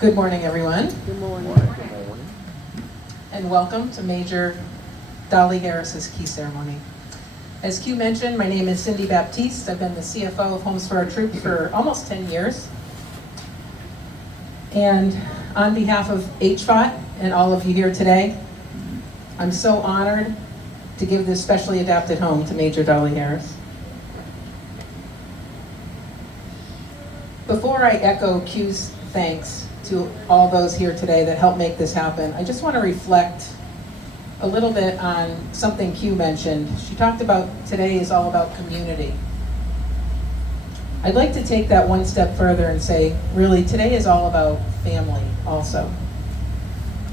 Good morning, everyone, Good morning. and welcome to Major Dolly Harris's key ceremony. As Q mentioned, my name is Cindy Baptiste. I've been the CFO of Homes for Our Troops for almost 10 years. And on behalf of HFOT and all of you here today, I'm so honored to give this specially adapted home to Major Dolly Harris. Before I echo Q's thanks to all those here today that helped make this happen, I just want to reflect a little bit on something Q mentioned. She talked about today is all about community. I'd like to take that one step further and say, really, today is all about family also.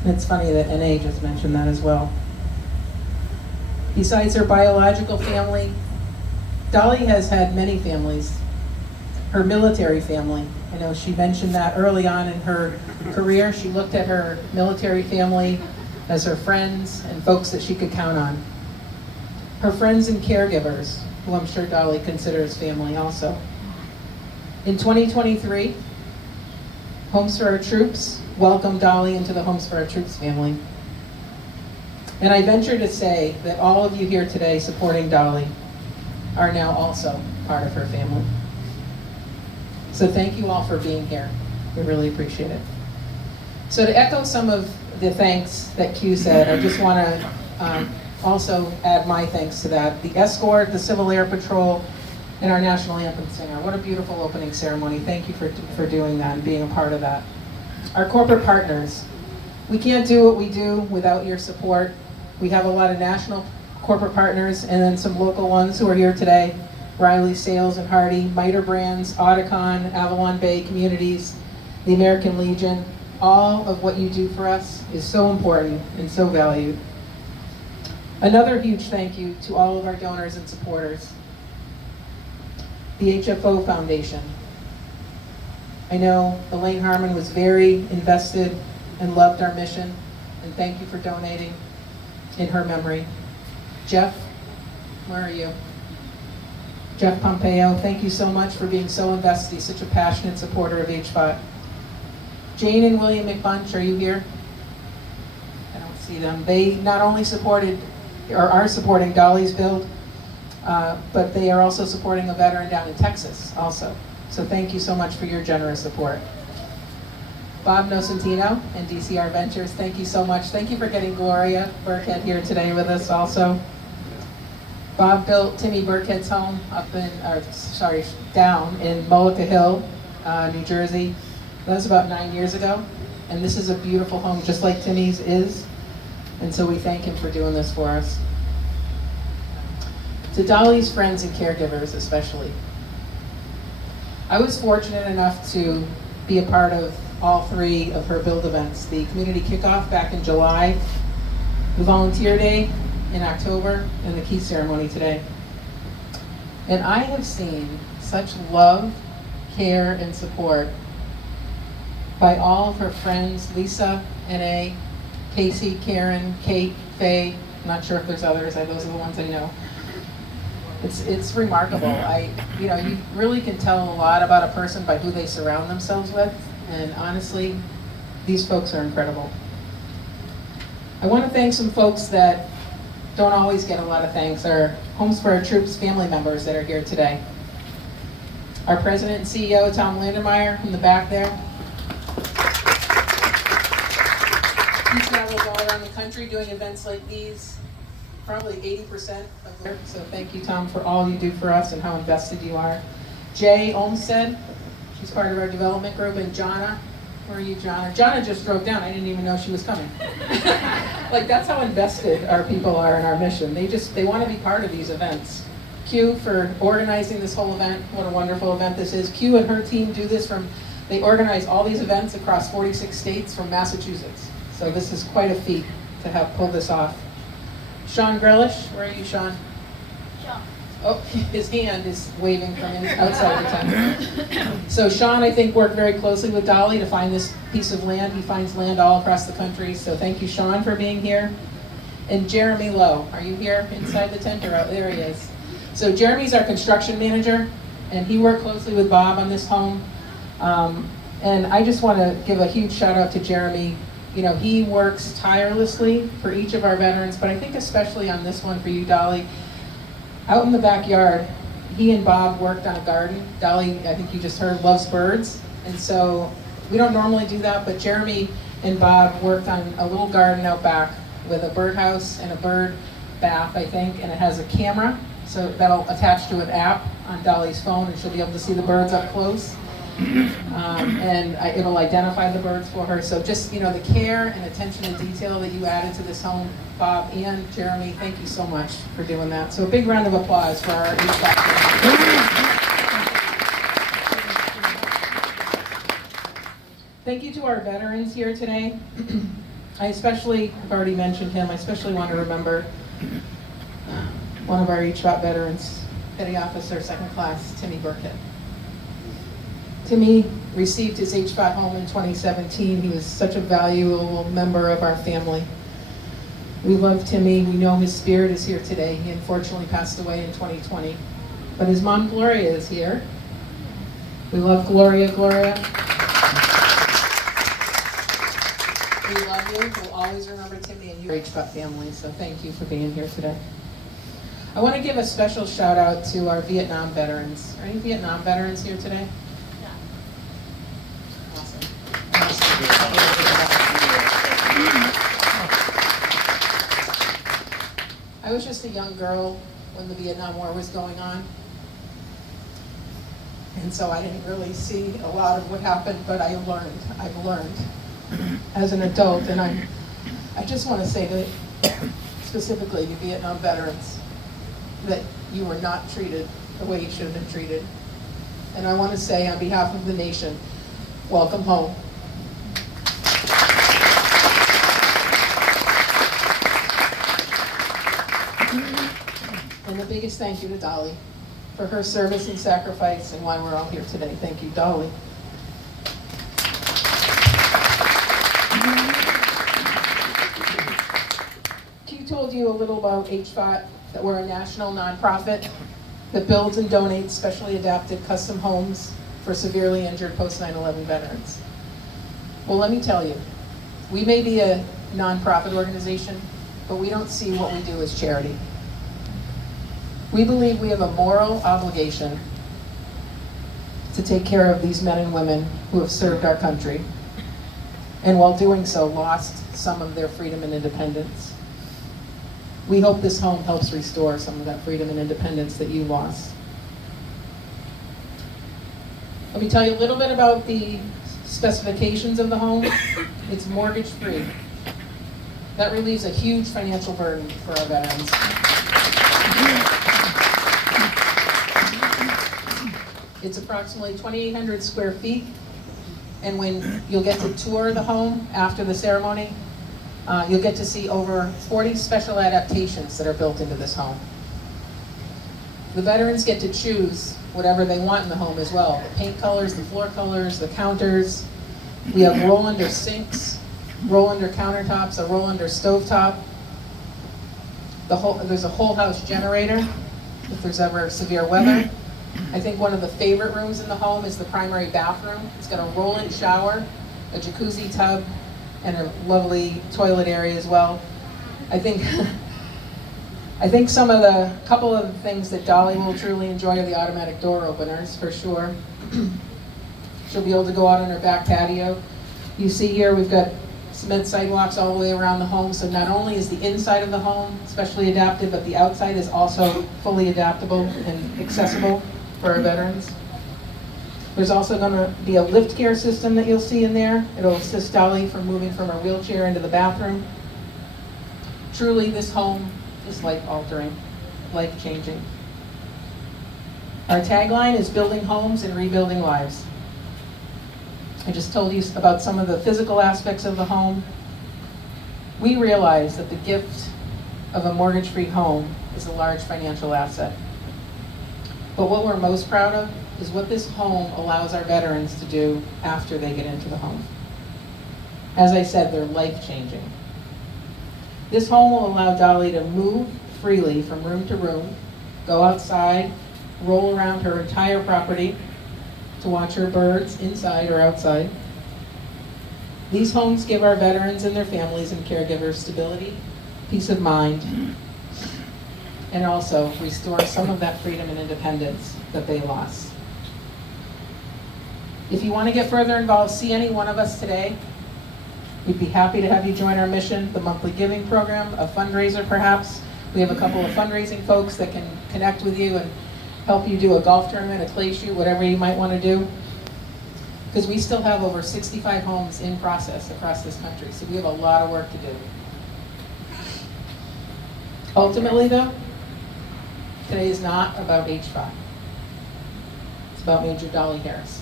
And it's funny that NA just mentioned that as well. Besides her biological family, Dolly has had many families. Her military family, I know she mentioned that early on in her career. She looked at her military family as her friends and folks that she could count on. Her friends and caregivers, who I'm sure Dolly considers family also. In 2023, Homes for Our Troops welcomed Dolly into the Homes for Our Troops family. And I venture to say that all of you here today supporting Dolly are now also part of her family. So thank you all for being here. We really appreciate it. So to echo some of the thanks that Q said, I just want to also add my thanks to that. The escort, the Civil Air Patrol, and our National Anthem singer. What a beautiful opening ceremony. Thank you for doing that and being a part of that. Our corporate partners. We can't do what we do without your support. We have a lot of national corporate partners and then some local ones who are here today. Riley Sales and Hardy, Miter Brands, Audicon, Avalon Bay Communities, the American Legion. All of what you do for us is so important and so valued. Another huge thank you to all of our donors and supporters. The HFO Foundation. I know Elaine Harmon was very invested and loved our mission, and thank you for donating in her memory. Jeff, where are you? Jeff Pompeo, thank you so much for being so invested. He's such a passionate supporter of HFOT. Jane and William McBunch, are you here? I don't see them. They not only supported, or are supporting Dolly's build, but they are also supporting a veteran down in Texas also. So thank you so much for your generous support. Bob Nocentino and DCR Ventures, thank you so much. Thank you for getting Gloria Burkhead here today with us also. Bob built Timmy Burkhead's home down in Mullica Hill, New Jersey. That was about 9 years ago. And this is a beautiful home, just like Timmy's is. And so we thank him for doing this for us. To Dolly's friends and caregivers especially. I was fortunate enough to be a part of all three of her build events. The community kickoff back in July, the volunteer day in October, and the key ceremony today. And I have seen such love, care, and support by all of her friends, Lisa, N.A., Casey, Karen, Kate, Faye. I'm not sure if there's others, those are the ones I know. It's remarkable. You really can tell a lot about a person by who they surround themselves with, and honestly, these folks are incredible. I want to thank some folks that don't always get a lot of thanks. Our Homes for Our Troops family members that are here today. Our President and CEO, Tom Landermeyer, in the back there. He travels all around the country doing events like these, probably 80% of them. So thank you, Tom, for all you do for us and how invested you are. Jay Olmstead, she's part of our development group, and Jonna. Where are you, Jonna? Jonna just drove down. I didn't even know she was coming. Like, that's how invested our people are in our mission. They want to be part of these events. Q for organizing this whole event. What a wonderful event this is. Q and her team do this they organize all these events across 46 states from Massachusetts. So this is quite a feat to have pulled this off. Sean Grealish, where are you, Sean? Sean. Oh, his hand is waving from outside the tent. So Sean, I think, worked very closely with Dolly to find this piece of land. He finds land all across the country. So thank you, Sean, for being here. And Jeremy Lowe, are you here inside the tent or out? There he is. So Jeremy's our construction manager, and he worked closely with Bob on this home. And I just want to give a huge shout out to Jeremy. You know, he works tirelessly for each of our veterans, but I think especially on this one for you, Dolly. Out in the backyard, he and Bob worked on a garden. Dolly, I think you just heard, loves birds. And so we don't normally do that, but Jeremy and Bob worked on a little garden out back with a birdhouse and a bird bath, I think, and it has a camera, so that'll attach to an app on Dolly's phone, and she'll be able to see the birds up close. It'll identify the birds for her. So just, you know, the care and attention to detail that you added to this home, Bob and Jeremy, thank you so much for doing that. So a big round of applause for our HVAC. Thank you to our veterans here today. I've already mentioned him, I especially want to remember one of our HVAC veterans, Petty Officer, 2nd Class, Timmy Burkett. Timmy received his HVAC home in 2017. He was such a valuable member of our family. We love Timmy. We know his spirit is here today. He unfortunately passed away in 2020. But his mom, Gloria, is here. We love Gloria. Gloria, we love you. We'll always remember Timmy and your HVAC family, so thank you for being here today. I want to give a special shout out to our Vietnam veterans. Are any Vietnam veterans here today? I was just a young girl when the Vietnam War was going on, and so I didn't really see a lot of what happened, but I've learned as an adult, and I just want to say that specifically to Vietnam veterans, that you were not treated the way you should have been treated. And I want to say on behalf of the nation, welcome home. And the biggest thank you to Dolly for her service and sacrifice and why we're all here today. Thank you, Dolly. Q told you a little about HVAC, that we're a national nonprofit that builds and donates specially adapted custom homes for severely injured post 9/11 veterans. Well, let me tell you, we may be a nonprofit organization, but we don't see what we do as charity. We believe we have a moral obligation to take care of these men and women who have served our country, and while doing so, lost some of their freedom and independence. We hope this home helps restore some of that freedom and independence that you lost. Let me tell you a little bit about the specifications of the home. It's mortgage-free. That relieves a huge financial burden for our veterans. It's approximately 2,800 square feet, and when you'll get to tour the home after the ceremony, you'll get to see over 40 special adaptations that are built into this home. The veterans get to choose whatever they want in the home as well. The paint colors, the floor colors, the counters. We have roll-under sinks, roll-under countertops, a roll-under stovetop. There's a whole house generator if there's ever severe weather. I think one of the favorite rooms in the home is the primary bathroom. It's got a roll-in shower, a jacuzzi tub, and a lovely toilet area as well. I think couple of the things that Dolly will truly enjoy are the automatic door openers, for sure. She'll be able to go out on her back patio. You see here we've got cement sidewalks all the way around the home, so not only is the inside of the home specially adapted, but the outside is also fully adaptable and accessible for our veterans. There's also going to be a lift care system that you'll see in there. It'll assist Dolly from moving from her wheelchair into the bathroom. Truly, this home is life-altering, life-changing. Our tagline is building homes and rebuilding lives. I just told you about some of the physical aspects of the home. We realize that the gift of a mortgage-free home is a large financial asset. But what we're most proud of is what this home allows our veterans to do after they get into the home. As I said, they're life-changing. This home will allow Dolly to move freely from room to room, go outside, roll around her entire property, to watch her birds inside or outside. These homes give our veterans and their families and caregivers stability, peace of mind, and also restore some of that freedom and independence that they lost. If you want to get further involved, see any one of us today. We'd be happy to have you join our mission, the monthly giving program, a fundraiser perhaps. We have a couple of fundraising folks that can connect with you and help you do a golf tournament, a clay shoot, whatever you might want to do. Because we still have over 65 homes in process across this country, so we have a lot of work to do. Ultimately though, today is not about H5. It's about Major Dolly Harris.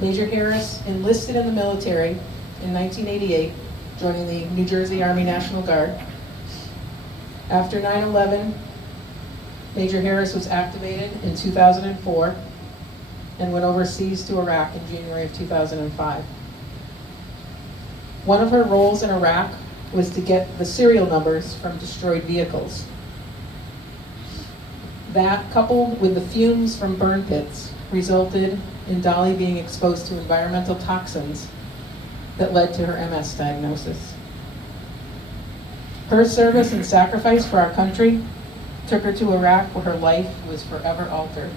Major Harris enlisted in the military in 1988, joining the New Jersey Army National Guard. After 9/11, Major Harris was activated in 2004 and went overseas to Iraq in January of 2005. One of her roles in Iraq was to get the serial numbers from destroyed vehicles. That, coupled with the fumes from burn pits, resulted in Dolly being exposed to environmental toxins that led to her MS diagnosis. Her service and sacrifice for our country took her to Iraq, where her life was forever altered.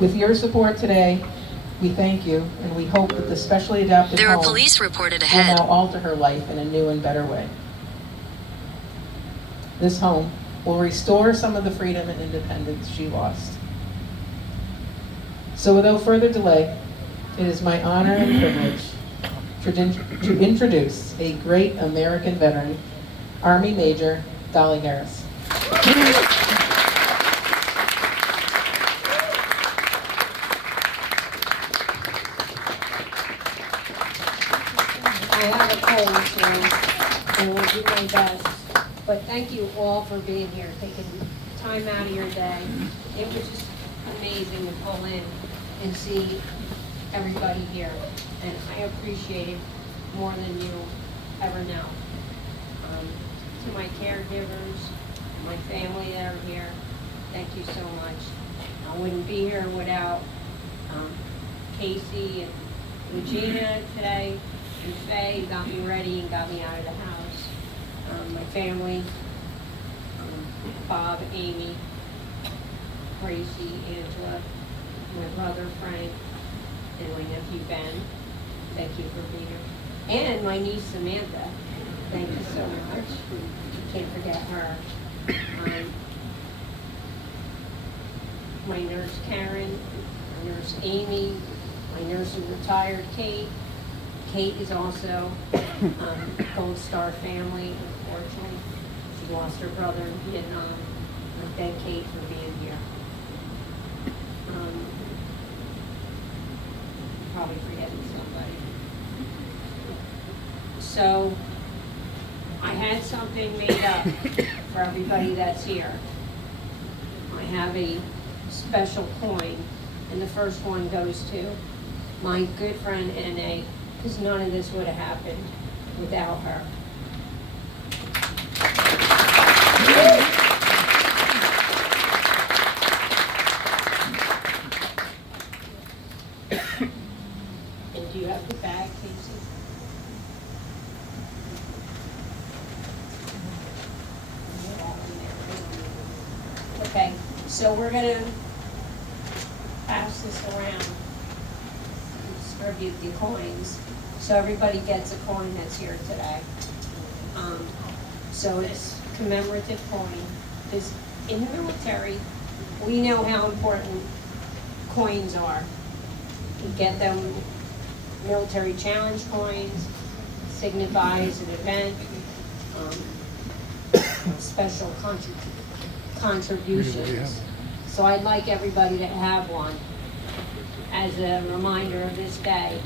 With your support today, we thank you, and we hope that the specially adapted There are home police reported will ahead. now alter her life in a new and better way. This home will restore some of the freedom and independence she lost. So without further delay, it is my honor and privilege to introduce a great American veteran, Army Major Dolly Harris. I have a cold, so I will do my best. But thank you all for being here, taking time out of your day. It was just amazing to pull in and see everybody here. And I appreciate it more than you ever know. To my caregivers, my family that are here, thank you so much. I wouldn't be here without Casey and Regina today, and Faye, who got me ready and got me out of the house. My family, Bob, Amy, Gracie, Angela, my brother Frank, and my nephew Ben. Thank you for being here. And my niece Samantha. Thank you so much. Can't forget her. My nurse Karen, my nurse Amy, my nurse who retired Kate. Kate is also Gold Star family, unfortunately. She lost her brother in Vietnam. I thank Kate for being here. Probably forgetting somebody. So, I had something made up for everybody that's here. I have a special coin, and the first one goes to my good friend N.A., because none of this would have happened without her. And do you have the bag, Casey? Okay, so we're gonna pass this around, distribute the coins, so everybody gets a coin that's here today. So this commemorative coin is, in the military, we know how important coins are. You get them, military challenge coins, signifies an event, special contributions. So I'd like everybody to have one as a reminder of this day,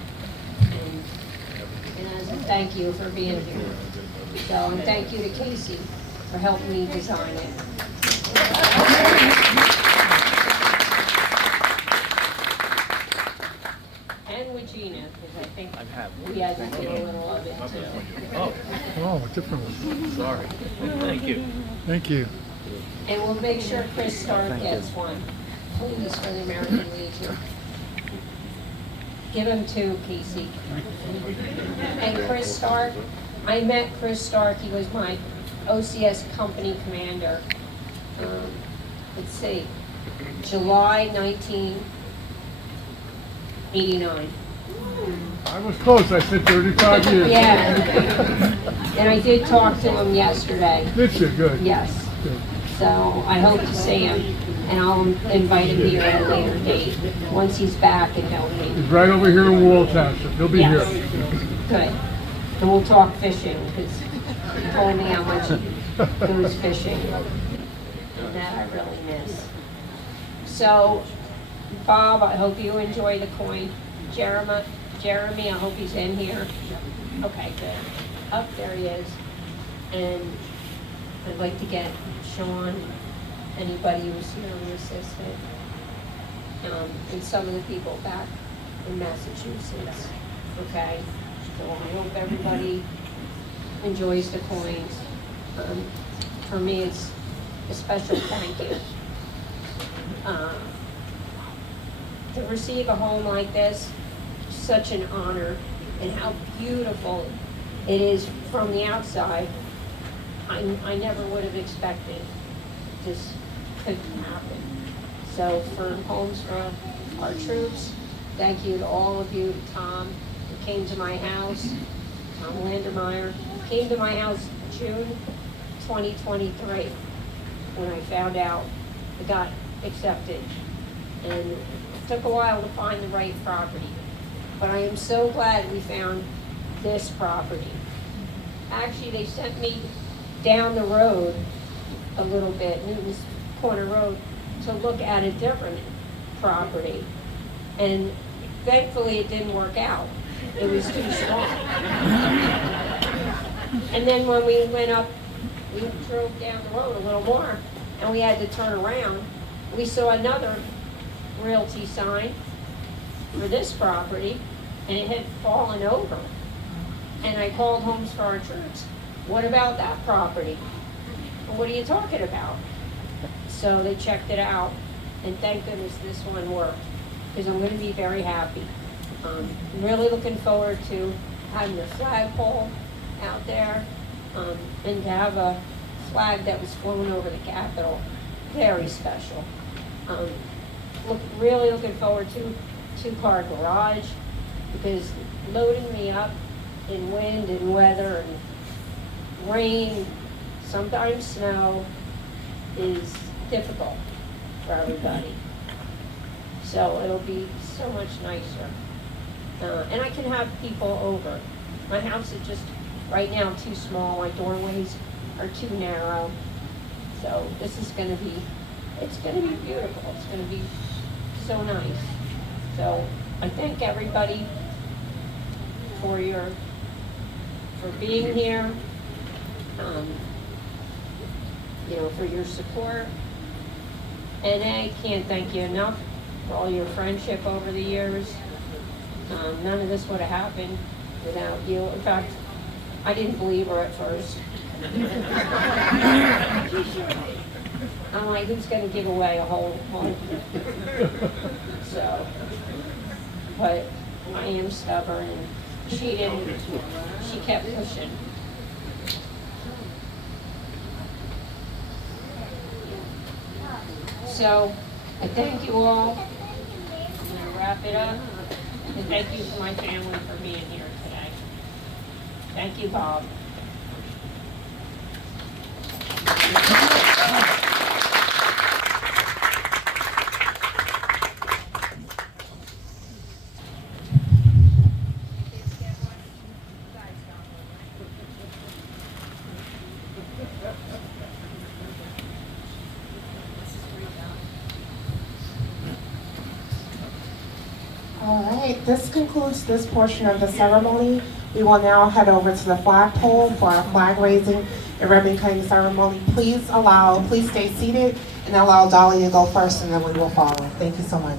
and as a thank you for being here. So, and thank you to Casey for helping me design it. And with Gina, because I think we had to do a little of it too. Oh, different one. Sorry. Thank you. Thank you. And we'll make sure Chris Stark gets one, please, for the American Legion. Give him 2, Casey. And Chris Stark, I met Chris Stark, he was my OCS company commander. Let's see, July 1989. I was close, I said 35 years. Yeah. And I did talk to him yesterday. Did you? Good. Yes. Good. So I hope to see him, and I'll invite him here at a later date, once he's back and healthy. He's right over here in Wall Township. He'll be Yes. here. Good. And we'll talk fishing, because he told me how much he goes fishing, and that I really miss. So, Bob, I hope you enjoy the coin. Jeremy, I hope he's in here. Okay, good. Up there he is. And I'd like to get Sean, anybody who's here who assisted, and some of the people back in Massachusetts. Okay? So I hope everybody enjoys the coins. For me, it's a special thank you. To receive a home like this, such an honor, and how beautiful it is from the outside. I never would have expected this could happen. So for Homes for Our Troops, thank you to all of you, Tom, who came to my house, Tom Landermeyer, came to my house June 2023, when I found out I got accepted. And it took a while to find the right property. But I am so glad we found this property. Actually, they sent me down the road a little bit, Newton's Corner Road, to look at a different property. And thankfully, it didn't work out. It was too small. And then when we went up, we drove down the road a little more, and we had to turn around. We saw another realty sign for this property, and it had fallen over. And I called Homes for Our Troops. What about that property? Well, what are you talking about? So they checked it out, and thank goodness this one worked, because I'm going to be very happy. I'm really looking forward to having the flagpole out there, and to have a flag that was flown over the Capitol. Very special. Really looking forward to 2-car garage, because loading me up in wind and weather and rain, sometimes snow, is difficult for everybody. So it'll be so much nicer. And I can have people over. My house is just, right now, too small. My doorways are too narrow. So this is gonna be, it's gonna be beautiful. It's gonna be so nice. So I thank everybody for being here, for your support. And I can't thank you enough for all your friendship over the years. None of this would have happened without you. In fact, I didn't believe her at first. I'm like, who's going to give away a whole home? So, but I am stubborn, and she kept pushing. So, I thank you all. I'm going to wrap it up. And thank you to my family for being here today. Thank you, Bob. All right, this concludes this portion of the ceremony. We will now head over to the flagpole for our flag raising and ribbon cutting ceremony. Please stay seated and allow Dolly to go first, and then we will follow. Thank you so much.